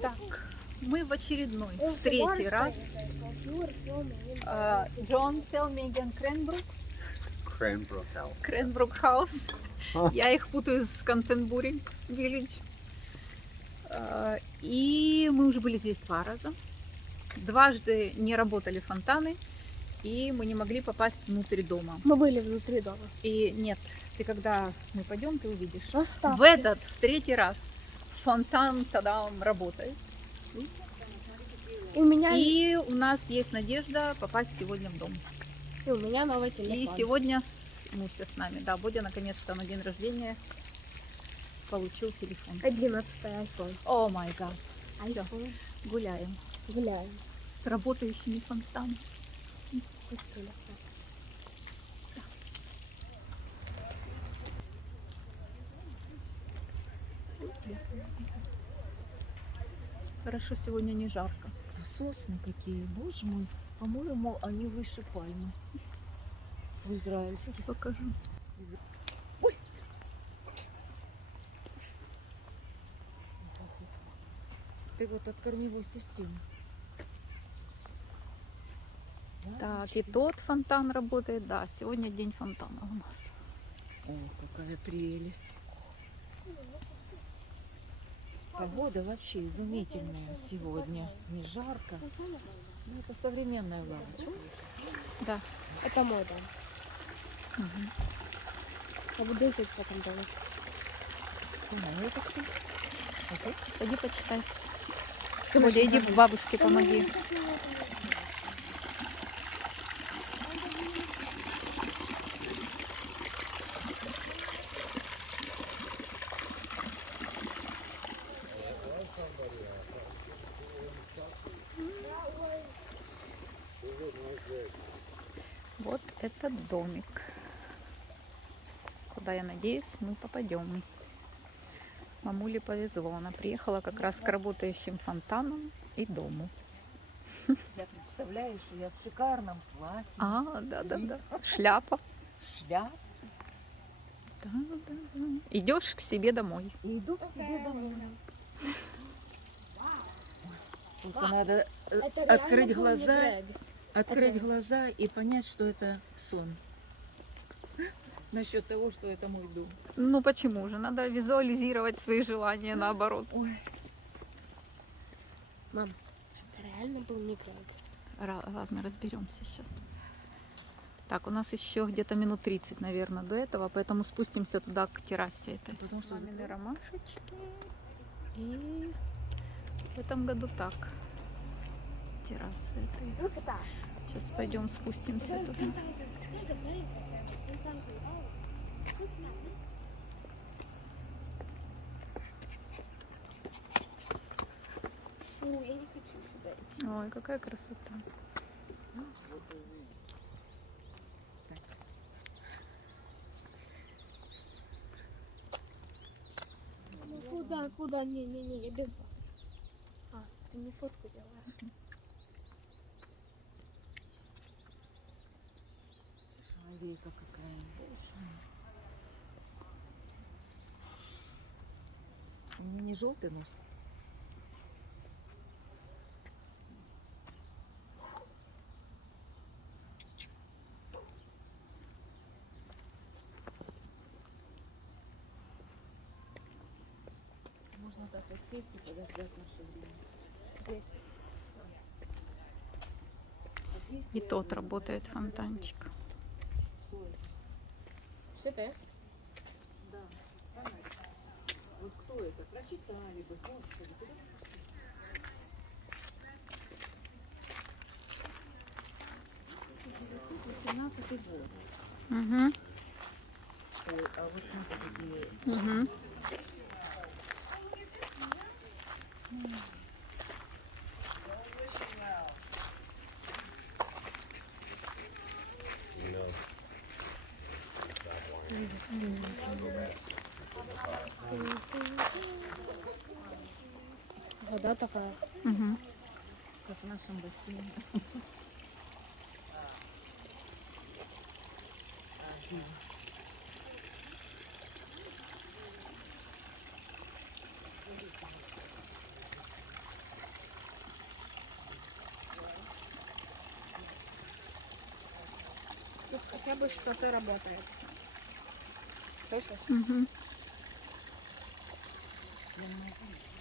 Так, мы в очередной, в третий раз. Джон, tell me again, Cranbrook? Cranbrook-Хаус. Я их путаю с Canterbury Village. И мы уже были здесь 2 раза. Дважды не работали фонтаны, и мы не могли попасть внутрь дома. Мы были внутри дома. И нет, ты когда мы пойдем, ты увидишь. Оставьте. В этот, в 3-й раз, фонтан тогда работает. И у нас есть надежда попасть сегодня в дом. И у меня новый телефон. И сегодня Муся с нами. Да, Бодя наконец-то на день рождения получил телефон. 11-й iPhone. О май гад. iPhone. Гуляем. Гуляем. С работающими фонтанами. Хорошо, сегодня не жарко. А сосны какие, боже мой. По-моему, они выше пальмы. В Израиле. Сейчас покажу. Ой. Ты вот от корневой системы. Так, и тот фонтан работает. Да, сегодня день фонтана у нас. О, какая прелесть. Погода вообще изумительная сегодня. Не жарко. Ну, это современная лавочка. Да. Это мой дом. Угу. Я буду жить в этом доме. Это кто? Пойди почитай. Бодя, иди бабушке помоги. Вот этот домик, куда, я надеюсь, мы попадем. Мамуле повезло, она приехала как раз к работающим фонтанам и дому. Я представляю, что я в шикарном платье. Да. Шляпа. Шляп. Да. Идешь к себе домой. И иду к себе домой. Только надо открыть глаза и понять, что это сон. Насчет того, что это мой дом. Ну почему же? Надо визуализировать свои желания наоборот. Ой. Мам, это реально был не Грег. Ладно, разберемся сейчас. Так, у нас еще где-то минут 30, наверное, до этого, поэтому спустимся туда, к террасе этой. Потому что мамины ромашечки. И в этом году так. Террасы этой. Сейчас пойдем спустимся туда. Фу, я не хочу сюда идти. Ой, какая красота. Ну куда? Не, я без вас. А, ты не фотку делаешь. Аллейка какая. У меня не желтый нос. Можно так вот сесть и подождать наше время. И тот работает фонтанчик. Что ты? Да, фонарик. Вот кто это? Прочитали бы, господи, куда вы пошли? 1918 год. Угу. Ой, а вот смотри, какие. Угу. Вода такая. Угу. Как в нашем бассейне. хотя бы что-то работает. Слышишь? Угу.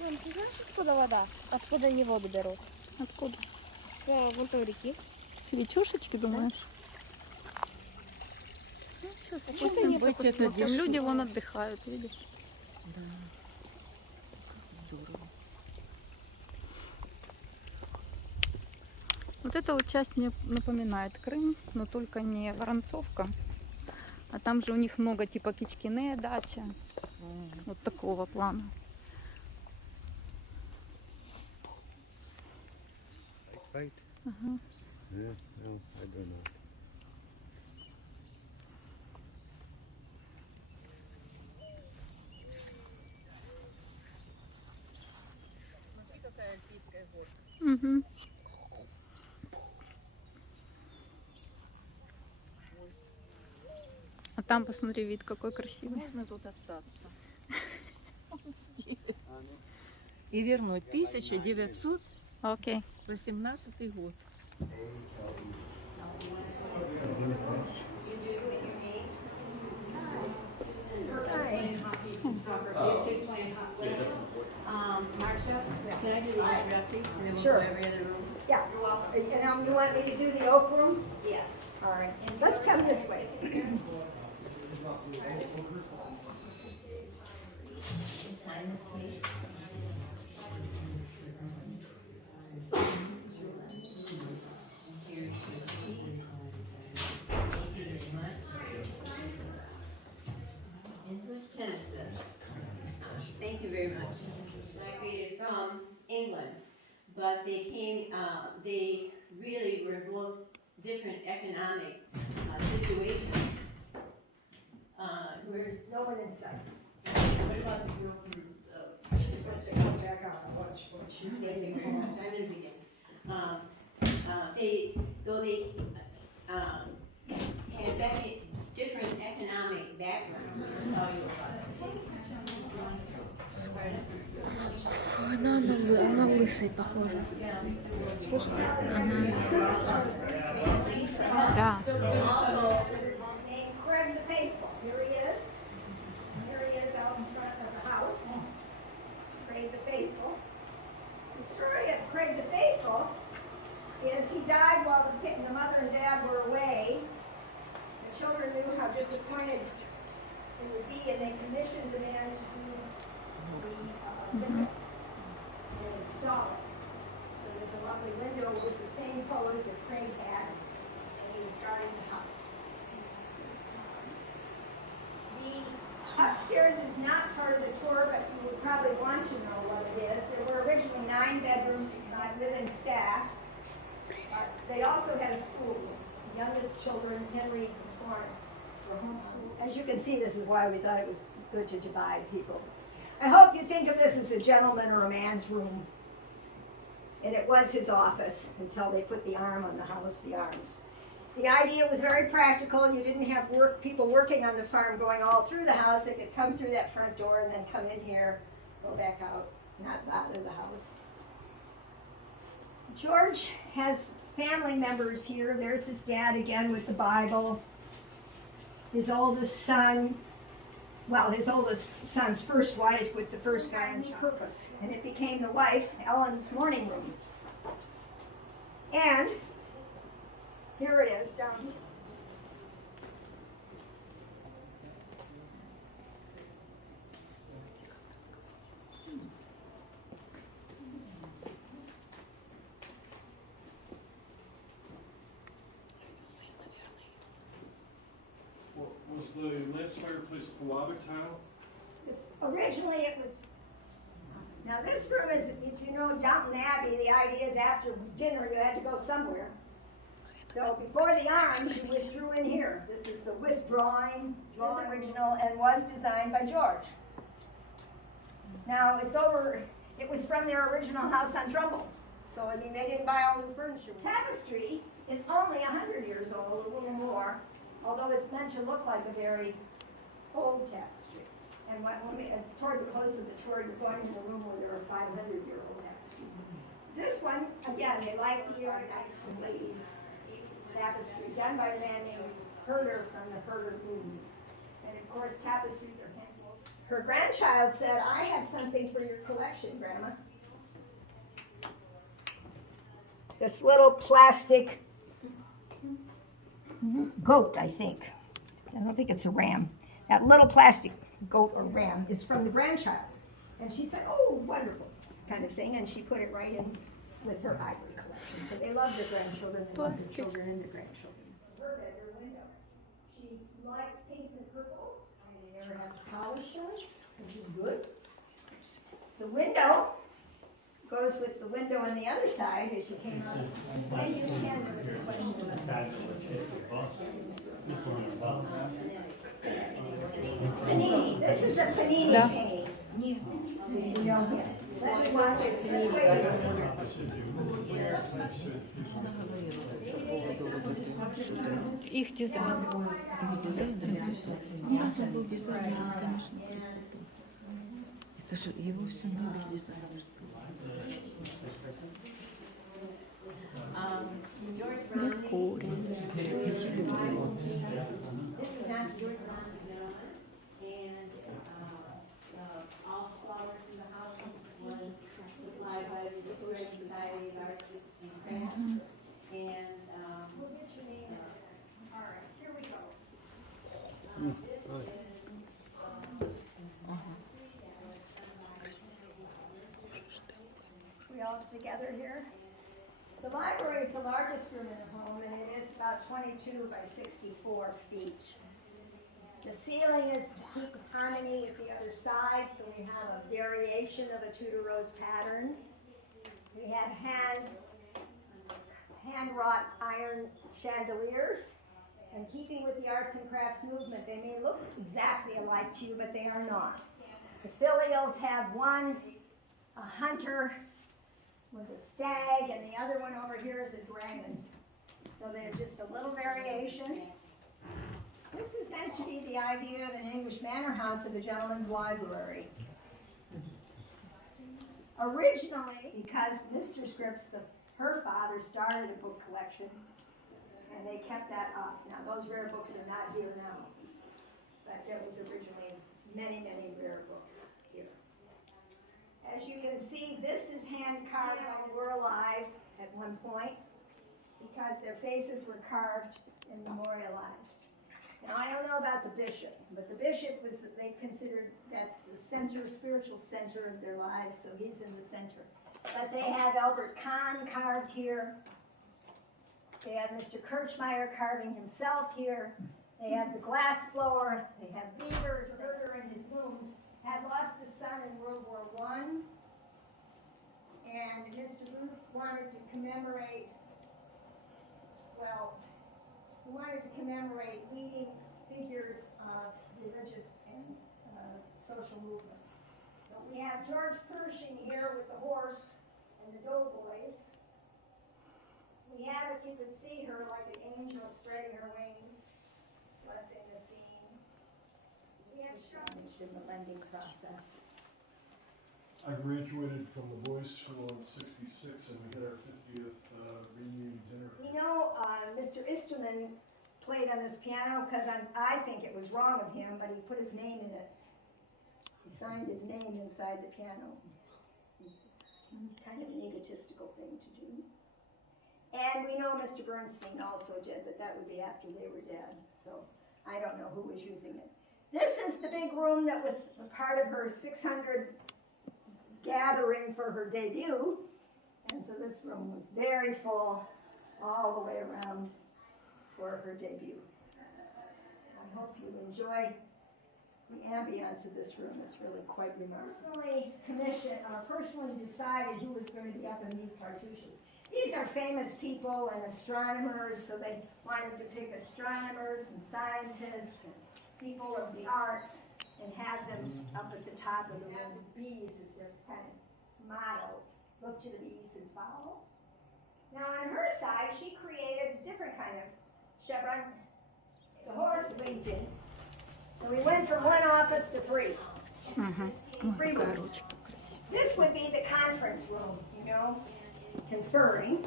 Мам, ты знаешь, откуда вода? Откуда они воду берут? Откуда? С вон той реки. С речушечки, думаешь? Ну, сейчас А спустим, что ты не посмотрим. хочешь Там люди дешево? вон отдыхают, видишь? Да. Здорово. Вот эта вот часть мне напоминает Крым, но только не Воронцовка, а там же у них много типа Кичкине, дача, вот такого плана. Right? Ага. Yeah, no, I don't know. Смотри, какая альпийская горка. Угу. А там посмотри, вид какой красивый. Можно тут остаться. Здесь. И вернуть 1918 Окей. год. Marcia, can I do the introductory? And then we'll Sure. go every other room? Yeah, you're welcome. And you want me to do the oak room? Yes. All right, let's come this way. Sign this, please. Here you should see. Thank you very much. And whose pen is this? Thank you very much. Migrated from England, but they came, they really were both different economic situations. There's no one inside. What about the girl from She's supposed to come back out and watch what she's Thank you getting. very much. I'm gonna begin. Though they had different economic backgrounds, I'll tell you about it. Она лысой похожа. Слушай? Да. And Craig the Faithful, here he is. Here he is out in front of the house. Craig the Faithful. The story of Craig the Faithful is he died while the mother and dad were away. The children knew how disappointed they would be, and they commissioned the man to do the window and install it. So there's a lovely window with the same colors that Craig had, and he was guarding the house. The upstairs is not part of the tour, but you would probably want to know what it is. There were originally 9 bedrooms by living staff. They also had a school. The youngest children, Henry and Florence, were homeschooled. As you can see, this is why we thought it was good to divide people. I hope you think of this as a gentleman or a man's room. And it was his office until they put the arm on the house, the arms. The idea was very practical. You didn't have people working on the farm going all through the house. They could come through that front door and then come in here, go back out, not bother the house. George has family members here. There's his dad again with the Bible. His oldest son, well, his oldest son's first wife with the first guy on purpose. And it became the wife, Ellen's morning room. And here it is down here. Was the last fireplace palaver tile? Originally it was, now this room is, if you know Downton Abbey, the idea is after dinner you had to go somewhere. So before the arms, you withdrew in here. This is the withdrawing, is original, and was designed by George. Now it's over, it was from their original house on Tramble. So I mean, they didn't buy all new furniture. Tapestry is only 100 years old, a little more, although it's meant to look like a very old tapestry. And toward the close of the tour, you're going to the room where there are 500-year-old tapestries. This one, again, they like the nice ladies tapestry done by a man named herder from the herder looms. And of course, tapestries are handwoven. Her grandchild said, I have something for your collection, Grandma. This little plastic goat, I think. I don't think it's a ram. That little plastic goat or ram is from the grandchild. And she said, oh, wonderful, kind of thing. And she put it right in with her ivory collection. So they love their grandchildren, they love their children and their grandchildren. Her bedroom window. She liked pinks and purples. They never have to polish them, which is good. The window goes with the window on the other side as you came out. And you can panini. This is a panini painting. You know him. Let me watch it. Just wait. Их дизайн. Их дизайн. У нас он был дизайнером, конечно. Это же его все мебель дизайнерская. Меркурий. All flowers in the house was supplied by the Historic Society of Arts and Crafts. And We'll get your name. All right, here we go. We all together here? The library is the largest room in the home, and it is about 22 by 64 feet. The ceiling is to keep harmony with the other side, so we have a variation of a Tüdorov pattern. We have hand-wrought iron chandeliers, and keeping with the arts and crafts movement, they may look exactly alike to you, but they are not. The filials have one, a hunter with a stag, and the other one over here is a dragon. So they have just a little variation. This is meant to be the idea of an English manor house of a gentleman's library. Originally, because Mr. Scripps, her father, started a book collection, and they kept that up. Now, those rare books are not here now, but there was originally many, many rare books here. As you can see, this is hand-carved when they were alive at one point, because their faces were carved and memorialized. Now, I don't know about the bishop, but the bishop was, they considered that the center, spiritual center of their lives, so he's in the center. But they have Альберт Кан carved here. They have Mr. Kirchmeier carving himself here. They have the glass blower. They have beavers. The herder in his looms had lost his son in World War I. And Mr. Booth wanted to commemorate, well, he wanted to commemorate leading figures of religious and social movements. So we have George Pershing here with the horse and the doughboys. We have, if you could see her, like an angel spreading her wings, blessing the scene. We have Charlotte in the lending process. I graduated from the boys' school in '66, and we had our 50th reunion dinner. You know, Mr. Isterman played on this piano because I think it was wrong of him, but he put his name in it. He signed his name inside the piano. Kind of an egotistical thing to do. And we know Mr. Bernstein also did, but that would be after they were dead. So I don't know who was using it. This is the big room that was a part of her 600 gathering for her debut. And so this room was very full all the way around for her debut. I hope you enjoy the ambience of this room. It's really quite remarkable. Personally decided who was going to be up in these cartouches. These are famous people and astronomers, so they wanted to pick astronomers and scientists and people of the arts and have them up at the top of the room. Bees is their kind of motto. Look to the bees and follow. Now on her side, she created a different kind of chevron. The horse wings in. So we went from one office to three. Three rooms. This would be the conference room, you know, conferring.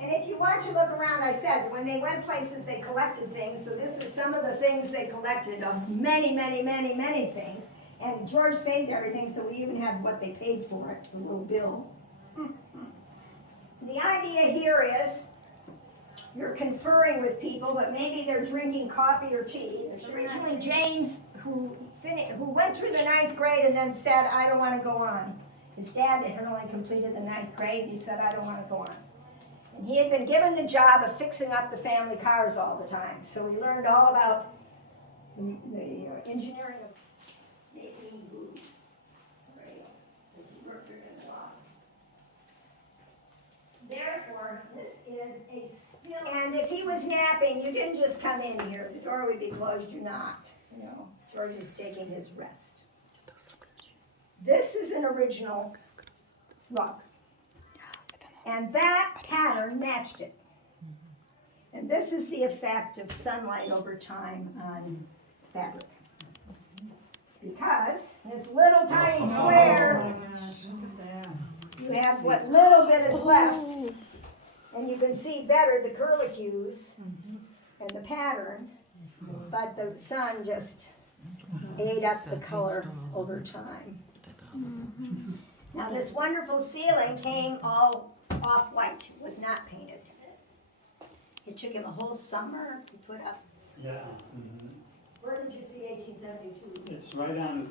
And if you want to look around, I said, when they went places, they collected things. So this is some of the things they collected of many, many, many, many things. And George saved everything, so we even have what they paid for it, a little bill. The idea here is you're conferring with people, but maybe they're drinking coffee or tea. There's originally James, who went through the 9th grade and then said, I don't want to go on. His dad had only completed the 9th grade, and he said, I don't want to go on. And he had been given the job of fixing up the family cars all the time. So he learned all about the engineering of making booze. Therefore, this is a still. And if he was napping, you didn't just come in here. The door would be closed. You knocked. You know, George is taking his rest. This is an original rug. And that pattern matched it. And this is the effect of sunlight over time on fabric. Because this little tiny square, you have what little bit is left, and you can see better the curlicues and the pattern, but the sun just ate up the color over time. Now this wonderful ceiling came all off-white. It was not painted. It took him a whole summer to put up. Yeah. Where did you see 1872? It's right on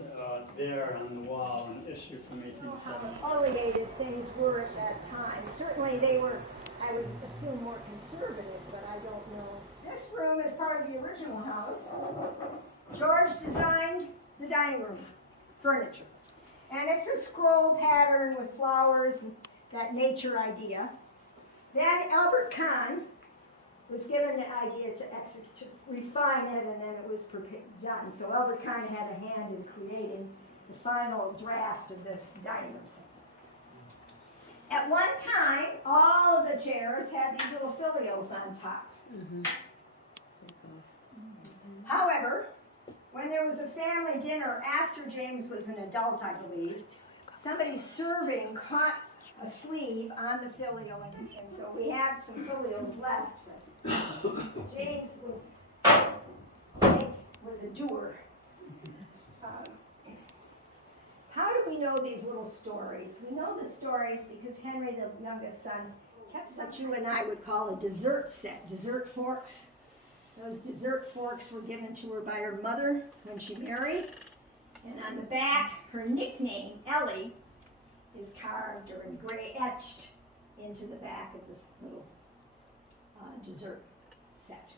there on the wall, an issue from How 1870. foliated things were at that time. Certainly they were, I would assume, more conservative, but I don't know. This room is part of the original house. George designed the dining room furniture. And it's a scroll pattern with flowers and that nature idea. Then Альберт Кан was given the idea to refine it, and then it was done. So Альберт Кан had a hand in creating the final draft of this dining room set. At one time, all of the chairs had these little folios on top. However, when there was a family dinner after James was an adult, I believe, somebody serving caught a sleeve on the folio, and so we have some folios left. James was a doer. How do we know these little stories? We know the stories because Henry, the youngest son, kept what you and I would call a dessert set, dessert forks. Those dessert forks were given to her by her mother when she married. And on the back, her nickname, Ellie, is carved or etched into the back of this little dessert set.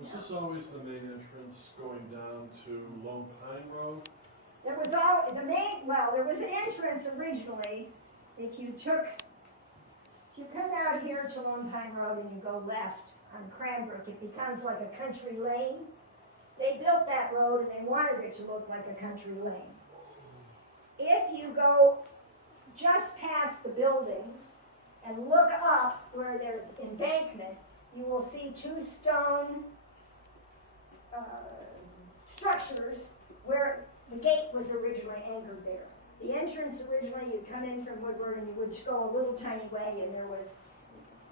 Was this always the main entrance going down to Lone Pine Road? There was there was an entrance originally. If you come out here to Lone Pine Road and you go left on Cranbrook, it becomes like a country lane. They built that road and they wanted it to look like a country lane. If you go just past the buildings and look up where there's embankment, you will see two stone structures where the gate was originally anchored there. The entrance originally, you'd come in from Woodward and you would go a little tiny way and there was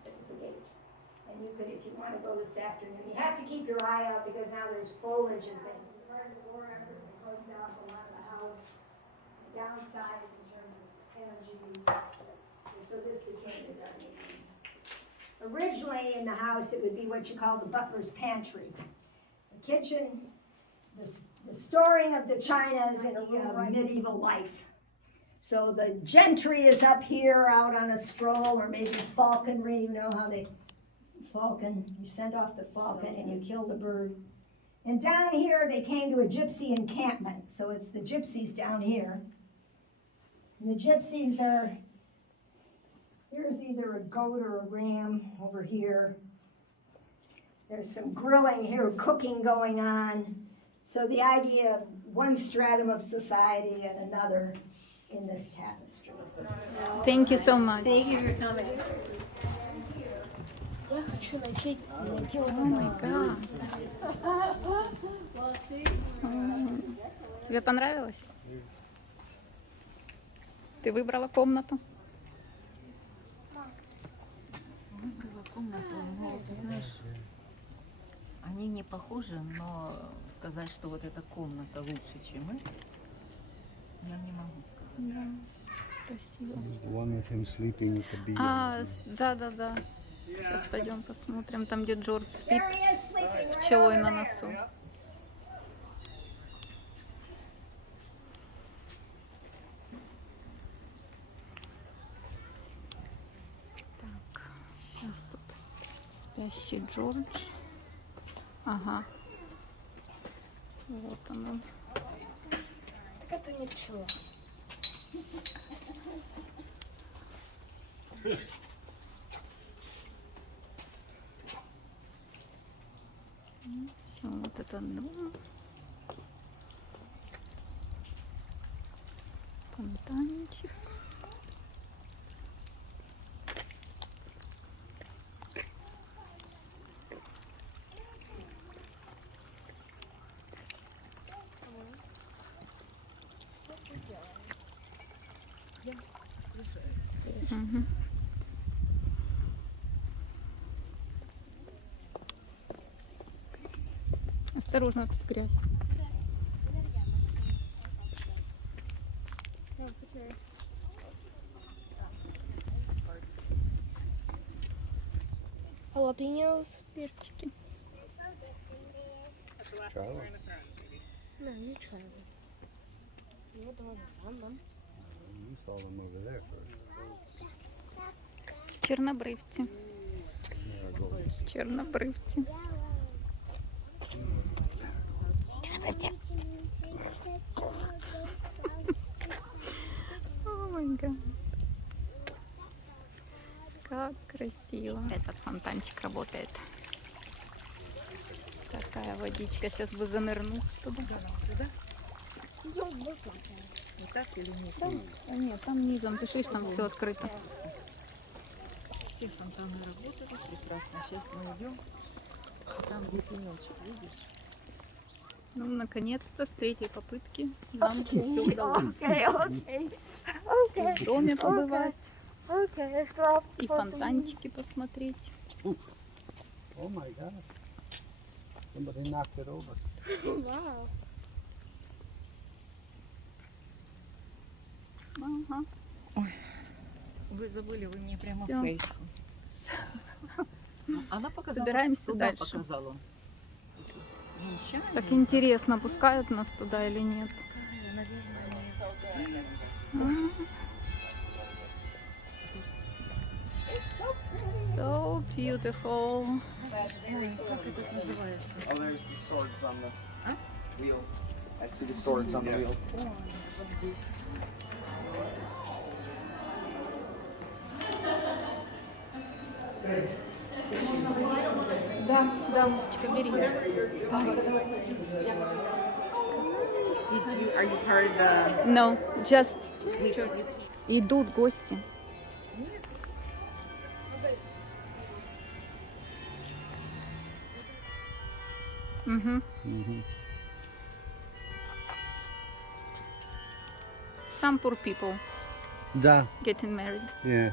a gate. And you could, if you want to go this afternoon, you have to keep your eye out because now there's foliage and things. The part of the war effort that closed off a lot of the house, downsized in terms of energy use. And so this became the dining room. Originally in the house, it would be what you call the butler's pantry. The kitchen, the storing of the china is in a medieval life. So the gentry is up here out on a stroll, or maybe falconry, you know how they you send off the falcon and you kill the bird. And down here they came to a gypsy encampment, so it's the gypsies down here. And the gypsies are, here's either a goat or a ram over here. There's some grilling here, cooking going on. So the idea of one stratum of society and another in this tapestry. Thank you so much. Thank you for coming. Я хочу найти Oh my God. Тебе понравилось? Ты выбрала комнату? комнату, ну, ты знаешь, они не похожи, но сказать, что вот эта комната лучше, чем эта, я не могу сказать. Да, красиво. The one with him sleeping with the bee. Да. Сейчас пойдем посмотрим, там, где Джордж спит There he is sleeping с right пчелой over на there. носу. Так, сейчас тут спящий Джордж. Ага. Вот он. Это не пчела. Вот это дом. Фонтанчик. Мгм. Осторожно, тут грязь. Jalapeno's, перчики. Charlie. No, you try them. You're the one who found them. You saw them over there first. Чорнобривці. There goes. Чорнобривці. О май гад. Как красиво. Этот фонтанчик работает. Такая водичка. Сейчас бы занырнуть туда. Сюда? Не так или не сюда? Нет, там низом. Ты видишь, там все открыто. Все фонтаны работали прекрасно. Сейчас мы идем. Там где тенечек, видишь? Ну, наконец-то, с третьей попытки нам все удалось. Okay. В доме побывать, Okay, stop. и фонтанчики посмотреть. Oh my God. Somebody knocked it over. Wow. Ага. Вы забыли, вы мне прямо Всё. в фейсу. Она показала. Собираемся туда дальше. показал он. Венчание, Так интересно, пускают нас туда или нет. наверное, So beautiful. как это называется? Oh, there's the swords on the wheels. I see the swords on the wheels. Да, Мусечка, бери. Are you part of the... No, just идут гости. Угу. Some poor people Да. getting married. Yeah.